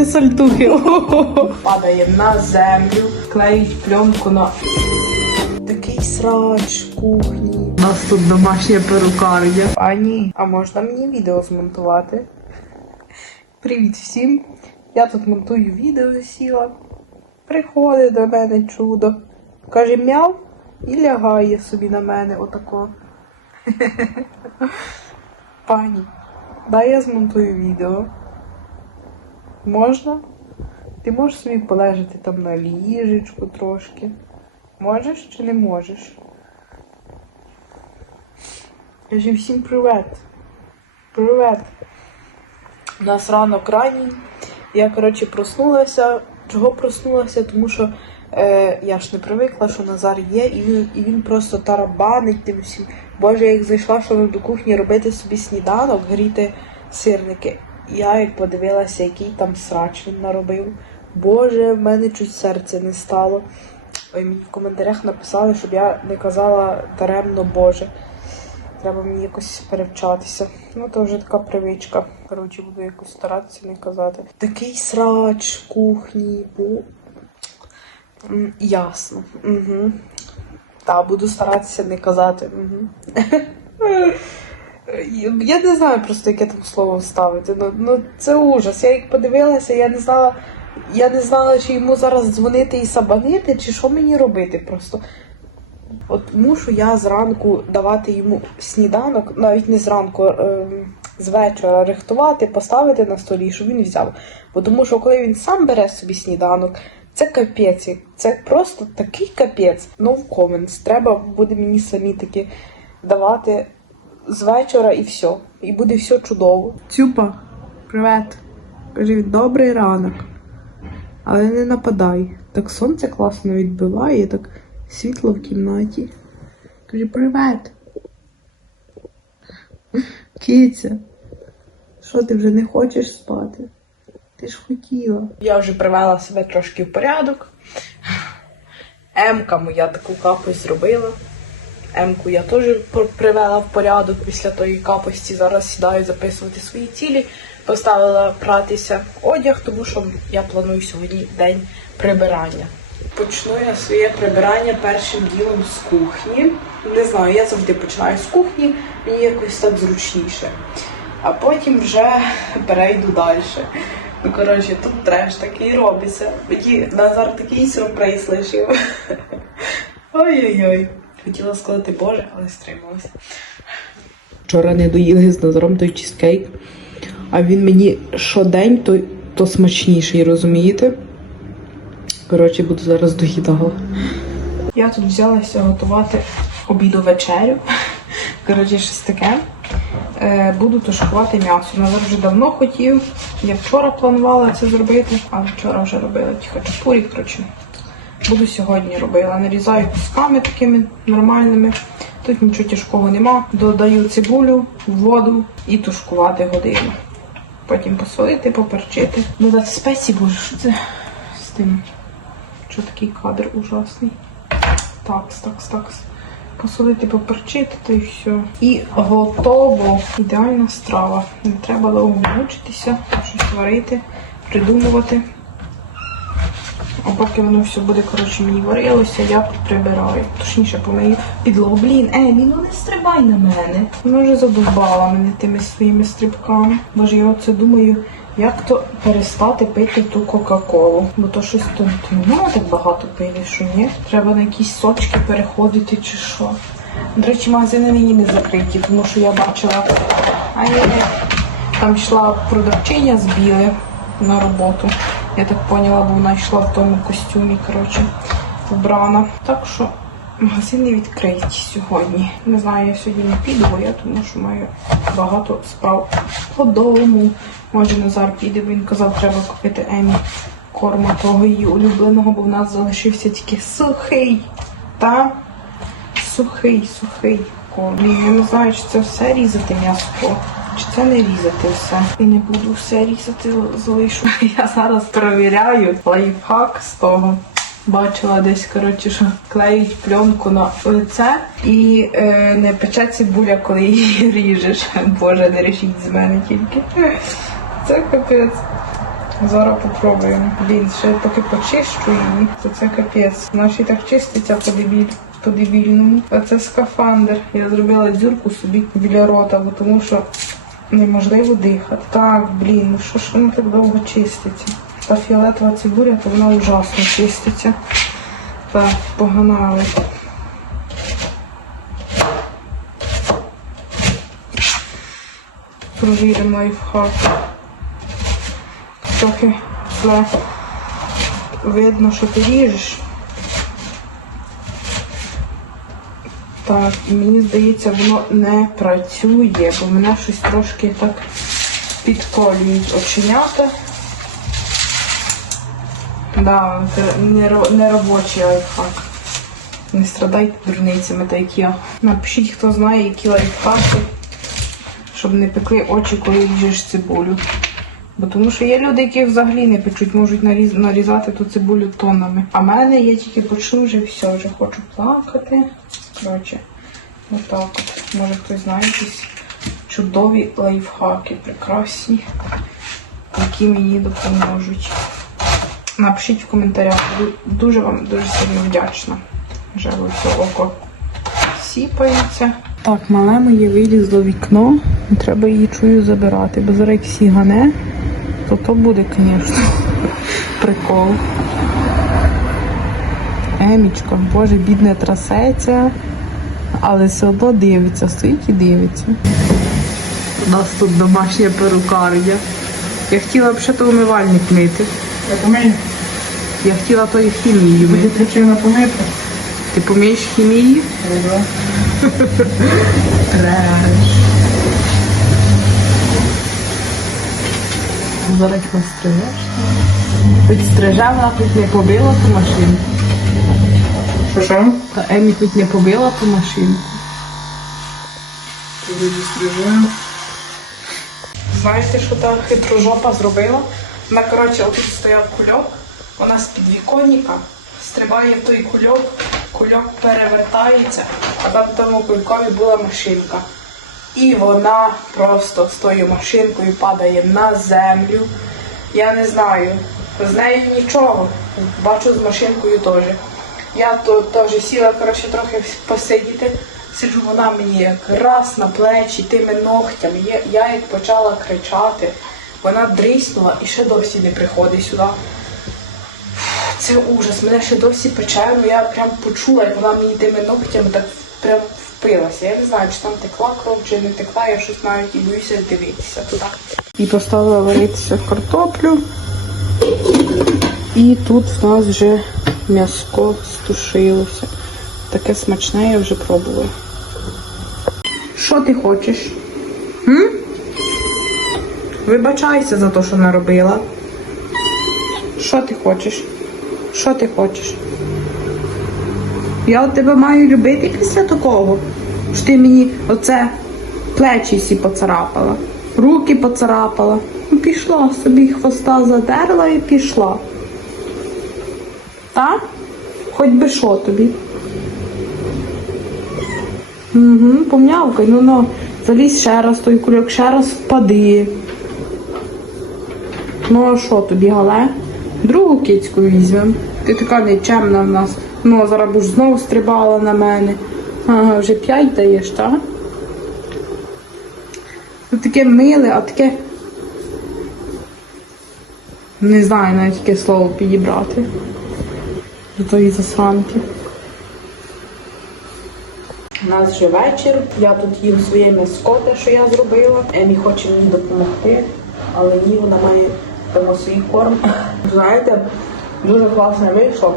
робити сальтухи. Падає на землю, клеїть пленку на. Такий срач в кухні. У нас тут домашня перукарня. Пані, а можна мені відео змонтувати? Привіт всім! Я тут монтую відео сіла. Приходить до мене чудо. Каже мяв і лягає собі на мене отако. Пані, дай я змонтую відео. Можна? Ти можеш собі полежати там на ліжечку трошки. Можеш чи не можеш? Кажи всім привет. Привет. У нас ранок ранній. Я, коротше, проснулася. Чого проснулася? Тому що е, я ж не привикла, що Назар є, і він, і він просто тарабанить тим всім. Боже, я як зайшла, що до кухні робити собі сніданок, гріти сирники. Я як подивилася, який там срач він наробив. Боже, в мене чуть серце не стало. Ой, мені в коментарях написали, щоб я не казала даремно Боже. Треба мені якось перевчатися. Ну, то вже така привичка. Коротше, буду якось старатися не казати. Такий срач в кухні. Бу... М, Ясно. Угу. Та, буду старатися не казати. Угу. Я не знаю просто, яке там слово вставити. Ну, ну це ужас. Я як подивилася, я не знала. Я не знала, чи йому зараз дзвонити і сабанити, чи що мені робити просто. От мушу я зранку давати йому сніданок, навіть не зранку, ем, з вечора рихтувати, поставити на столі, щоб він взяв. Бо тому що коли він сам бере собі сніданок, це капець. Це просто такий капець. No comments. Треба буде мені самі таки давати з вечора і все. І буде все чудово. Цюпа, привет. Кажи, добрий ранок. Але не нападай. Так сонце класно відбиває, так світло в кімнаті. Кажи, привет. Кіця, що ти вже не хочеш спати? Ти ж хотіла. Я вже привела себе трошки в порядок. Емка моя таку капость зробила. Емку я теж привела в порядок після тої капості. Зараз сідаю записувати свої цілі. Поставила пратися одяг, тому що я планую сьогодні день прибирання. Почну я своє прибирання першим ділом з кухні. Не знаю, я завжди починаю з кухні, мені якось так зручніше. А потім вже перейду далі. Ну, коротше, тут треш такий робиться. Мені Назар такий сюрприз лишив. Ой-ой-ой. Хотіла сказати Боже, але стрималася. Вчора не доїли з Назаром той чизкейк, а він мені щодень то, то смачніший, розумієте? Коротше, буду зараз доїдала. Я тут взялася готувати обіду вечерю. Коротше, щось таке. Е, буду тушкувати м'ясо. Назар вже давно хотів. Я вчора планувала це зробити, а вчора вже робила ті хачапурі, коротше. Буду сьогодні робила. Нарізаю кусками такими нормальними. Тут нічого тяжкого нема. Додаю цибулю, воду і тушкувати годину. Потім посолити, поперчити. Додати спеції, боже, що це з тим? Що такий кадр ужасний. Такс, такс, такс. Посолити, поперчити та й все. І готово. Ідеальна страва. Не треба довго мучитися, щось варити, придумувати. Поки воно все буде, коротше, мені варилося, я прибираю. Точніше помию підлогу. Блін, Емі, ну не стрибай на мене. Вона вже задовбала мене тими своїми стрибками. Боже, я оце думаю, як то перестати пити ту Кока-Колу. Бо то щось то не так багато пити, що ні. Треба на якісь сочки переходити чи що. До речі, магазини нині не закриті, тому що я бачила. А я там йшла продавчиня з біле на роботу. Я так поняла, бо вона йшла в тому костюмі, коротше, вбрана. Так що магазини відкриті сьогодні. Не знаю, я сьогодні не піду, бо я тому що маю багато справ по дому. Може Назар піде, бо він казав, треба купити Емі корма того її улюбленого, бо в нас залишився тільки сухий. Та сухий, сухий корм. Я не знаю, чи це все різати м'ясо. Чи це не різати все? І не буду все різати, залишу. Я зараз перевіряю лайфхак з того. Бачила десь, коротше, що клеїть пленку на лице і е, не пече цибуля, коли її ріжеш. Боже, не рішіть з мене тільки. Це капець. Зараз попробуємо. Блін, ще поки почищу її, то це капець. Наші так чиститься по дебіль. По дебільному. А це скафандр. Я зробила дзюрку собі біля рота, бо тому що неможливо дихати. Так, блін, ну що ж воно так довго чиститься? Та фіолетова цибуля, то вона ужасно чиститься. Так, погнали. Провіримо лайфхак. Трохи зле видно, що ти ріжеш. Так, мені здається, воно не працює, бо мене щось трошки так підколюють оченята. Да, не, робочий лайфхак. Не страдайте дурницями, так як я. Напишіть, хто знає, які лайфхаки, щоб не пекли очі, коли ріжеш цибулю. Бо тому що є люди, які взагалі не печуть, можуть наріз- нарізати ту цибулю тонами. А в мене я тільки почну вже все, вже хочу плакати. Коротше, отак от. Може хтось знає якісь чудові лайфхаки, прекрасні, які мені допоможуть. Напишіть в коментарях. Дуже вам дуже сильно вдячна. Вже ось око сіпається. Так, мале моє вилізло вікно. Треба її чую забирати, бо зараз як сігане, то то буде, звісно, прикол. Емічка, боже, бідне трасеться, але все одно дивиться, стоїть і дивиться. У нас тут домашня перукарня. Я хотіла б ще то умивальник мити. Я помию. Я хотіла тої хімії Буде мити. причина помити. Ти помієш хімії? Добре. Треш. Зараз нас стрижеш. Хоч тут не побила ту машину. Що що? Та Емі тут не побила ту машину. Знаєте, що та хитрожопа зробила? Вона, коротше, отут стояв кульок, вона з підвіконника стрибає в той кульок, кульок перевертається, а там в тому кулькові була машинка. І вона просто з тою машинкою падає на землю. Я не знаю, з нею нічого. Бачу з машинкою теж. Я теж сіла, коротше, трохи посидіти. Сиджу, вона мені як раз на плечі, тими ногтями. Я, я як почала кричати, вона дріснула і ще досі не приходить сюди. Це ужас, мене ще досі пече, ну я прям почула, як вона мені тими ногтями так прям впилася. Я не знаю, чи там текла кров, чи не текла, я щось навіть і боюся дивитися туди. І поставила варитися картоплю. І тут в нас вже м'яско стушилося. Таке смачне я вже пробувала. Що ти хочеш? М? Вибачайся за те, що наробила. Що ти хочеш? Що ти хочеш? Я от тебе маю любити після такого, що ти мені оце плечі всі поцарапала, руки поцарапала. Ну, пішла собі хвоста задерла і пішла. Так? Хоч би що тобі. Угу, пом'явкай, ну ну, залізь ще раз той кульок, ще раз впади. Ну а що тобі, гале? Другу кицьку візьмем. Ти така нечемна в нас. Ну, зараз будеш знову стрибала на мене. Ага, вже п'ять даєш, так? Ну таке миле, а таке. Не знаю навіть яке слово підібрати. До тої засранки. У нас вже вечір. Я тут їм своє м'яско, те, що я зробила. Емі хоче мені допомогти, але ні, вона має тому свій корм. Знаєте, дуже класно вийшло.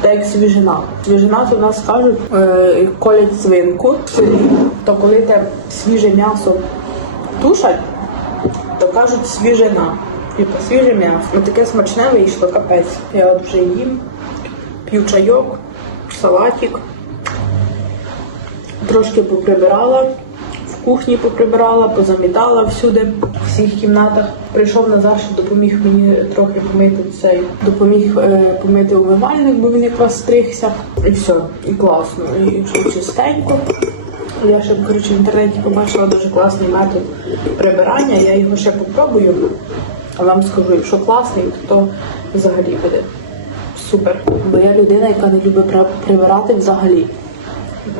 Так як свіжина. Свіжина, то в нас кажуть, е, колять свинку в селі, то коли те свіже м'ясо тушать, то кажуть свіжина. Типу свіже м'ясо. Ну таке смачне вийшло, капець. Я от вже їм, п'ю чайок, салатик. Трошки поприбирала, в кухні поприбирала, позамітала всюди, в всіх кімнатах. Прийшов Назар, що допоміг мені трохи помити цей, допоміг е, помити умивальник, бо він якраз стригся. І все, і класно, і чистенько. Я ще коротше, в інтернеті побачила дуже класний метод прибирання, я його ще попробую. А вам скажу, якщо класний, то взагалі буде супер. Бо я людина, яка не любить прибирати взагалі.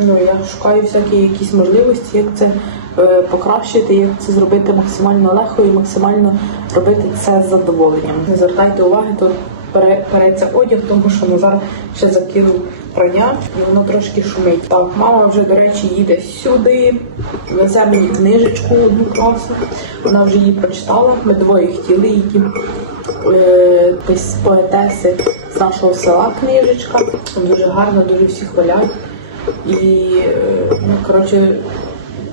Ну, я шукаю всякі якісь можливості, як це е, покращити, як це зробити максимально легко і максимально робити це з задоволенням. Не звертайте уваги, то переться одяг, тому що Назар ще закинув прання і воно трошки шумить. Так, мама вже, до речі, їде сюди, везе мені книжечку одну класну. Вона вже її прочитала. Ми двоє хотіли її десь поетеси з нашого села книжечка. Дуже гарно, дуже всі хвалять. І е, ну, коротше,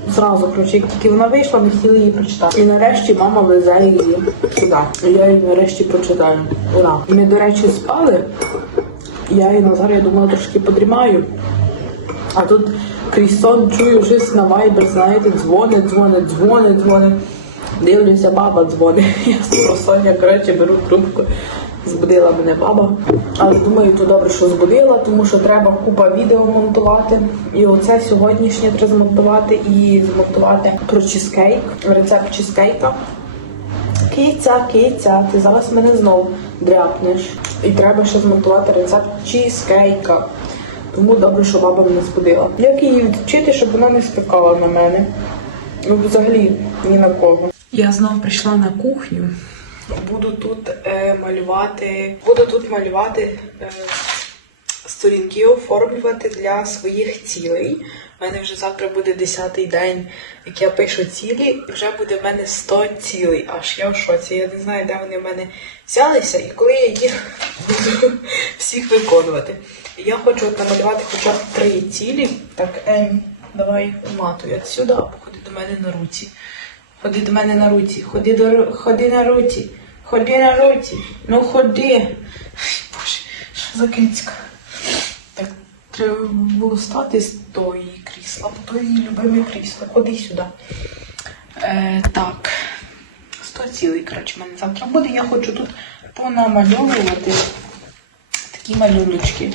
зразу, як тільки вона вийшла, ми хотіли її прочитати. І нарешті мама везе її сюди. Я її нарешті прочитаю. Ура. Ми, до речі, спали. Я і Назар, я думала, трошки подрімаю. А тут крізь сон чую щось на вайбер, знаєте, дзвонить, дзвонить, дзвонить, дзвонить. Дивлюся, баба дзвонить. Я з просоння, коротше, беру трубку. Збудила мене баба. Але думаю, то добре, що збудила, тому що треба купа відео монтувати. І оце сьогоднішнє треба змонтувати і змонтувати про чизкейк, рецепт чизкейка. Киця, киця, ти зараз мене знов дряпнеш. І треба ще змонтувати рецепт чізкейка. Тому добре, що баба мене збудила. Як її відвчити, щоб вона не спекала на мене? Ну, взагалі ні на кого. Я знову прийшла на кухню. Буду тут е, малювати. Буду тут малювати е, сторінки, оформлювати для своїх цілей. У мене вже завтра буде 10-й день, як я пишу цілі, і вже буде в мене 100 цілей. Аж я в шоці. Я не знаю, де вони в мене взялися і коли я їх буду всіх виконувати. Я хочу от намалювати хоча б три цілі. Так, Емі, давай уматуй отсюди, або ходи до мене на руці. Ходи до мене на руці, ходи до ходи на руці, ходи на руці, ну ходи. Ай, Боже, що за кицька? Так, треба було стати з тої крісла, бо то її любиме крісло. Ходи сюди. Е, так. 100 цілий, коротше, в мене завтра буде. Я хочу тут понамальовувати такі малюночки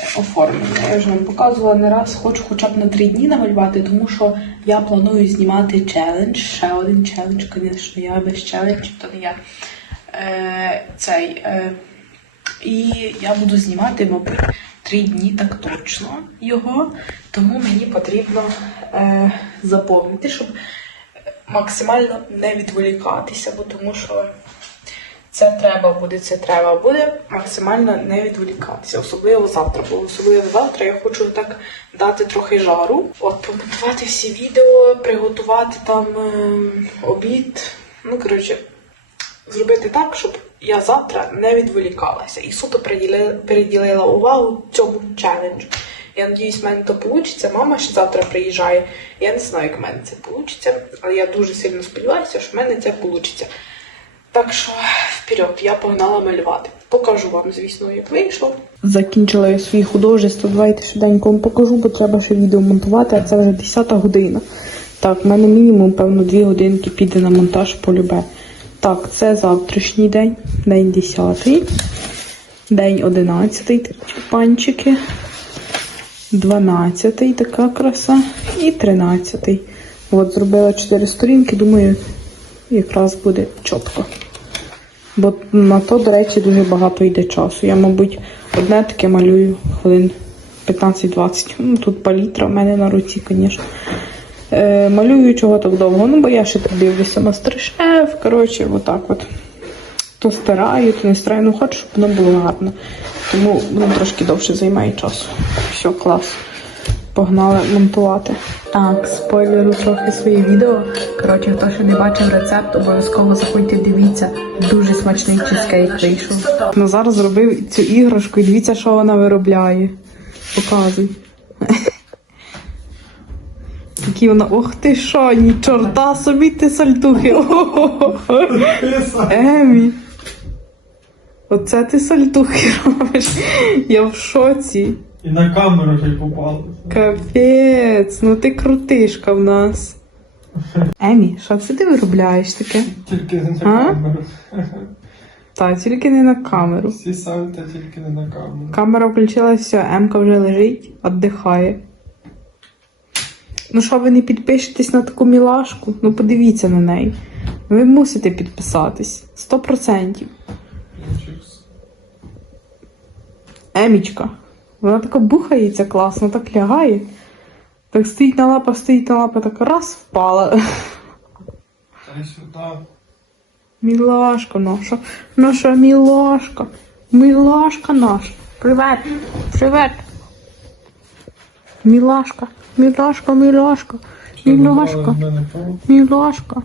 е, оформлення. Я вже вам показувала не раз, хочу хоча б на три дні намалювати, тому що я планую знімати челендж. Ще один челендж, звісно, я без челенджів, то не я. Е, цей. Е, і я буду знімати, мабуть, три дні так точно його. Тому мені потрібно е, заповнити, щоб максимально не відволікатися, бо тому що це треба буде, це треба буде максимально не відволікатися, особливо завтра. Бо особливо завтра я хочу так дати трохи жару, от помонтувати всі відео, приготувати там обід. Ну коротше, зробити так, щоб я завтра не відволікалася і суто приділила, переділила увагу цьому челенджу. Я надіюсь, в мене то вийде. Мама ще завтра приїжджає. Я не знаю, як в мене це вийде, але я дуже сильно сподіваюся, що в мене це вийде. Так що вперед, я погнала малювати. Покажу вам, звісно, як вийшло. Закінчила я свої художество. Давайте швиденько вам покажу, бо треба ще відео монтувати, а це вже 10 година. Так, в мене мінімум, певно, 2 годинки піде на монтаж полюбе. Так, це завтрашній день, день 10, день 11, такі панчики, 12 така краса і 13. От, зробила 4 сторінки, думаю, якраз буде чітко. Бо на то, до речі, дуже багато йде часу. Я, мабуть, одне таке малюю хвилин 15-20. Ну, тут палітра в мене на руці, звісно. Е, малюю чого так довго, ну бо я ще так дивлюся мастер-шеф, коротше, отак от. То стираю, то не стираю, ну хочу, щоб воно було гарно. Тому воно трошки довше займає часу. Все, клас. Погнали монтувати. Так, спойлеру трохи своє відео. Коротше, хто ще не бачив рецепт, обов'язково заходьте, дивіться. Дуже смачний чизкейк вийшов. Назар зробив цю іграшку і дивіться, що вона виробляє. Показуй. Які вона. Ох ти що, ні чорта собі ти сальтухи. Емі. Оце ти сальтухи робиш. Я в шоці. І на камеру ще й попало. Капець, ну ти крутишка в нас. Емі, що це ти виробляєш таке? Тільки не А? на камеру. Та, тільки не на камеру. Всі сальта тільки не на камеру. Камера включилася, все, Емка вже лежить, віддихає. Ну що, ви не підпишетесь на таку мілашку? Ну подивіться на неї. Ви мусите підписатись. Сто процентів. Нічого. Емічка. Вона така бухається класно, так лягає. Так стоїть на лапах, стоїть на лапах, так раз впала. Мілашка наша. Наша мілашка. Мілашка наша. Привет. Привет. Мілашка. Мілашка, мілашка. Мілашка. Мілашка.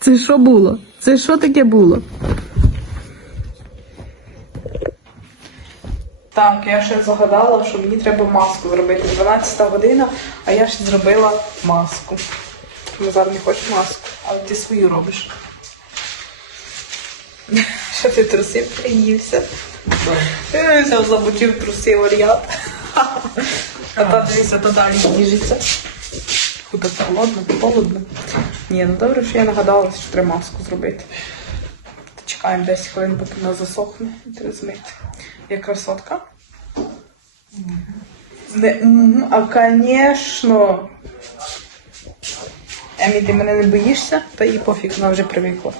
Це що було? Це що таке було? Так, я ще загадала, що мені треба маску зробити. 12 година, а я ще зробила маску. Назар не хоче маску, але ти свою робиш. Що ти трусив приївся? Е, Взяв, замочив труси варіант. А там дивися, то далі їжиться. Куди холодно, холодно. Ні, ну добре, що я нагадала, що треба маску зробити. Чекаємо 10 хвилин, поки вона засохне і змити. Я красотка? Не, мгм, а звісно. Емі, ти мене не боїшся? Та їй пофіг, вона вже привикла.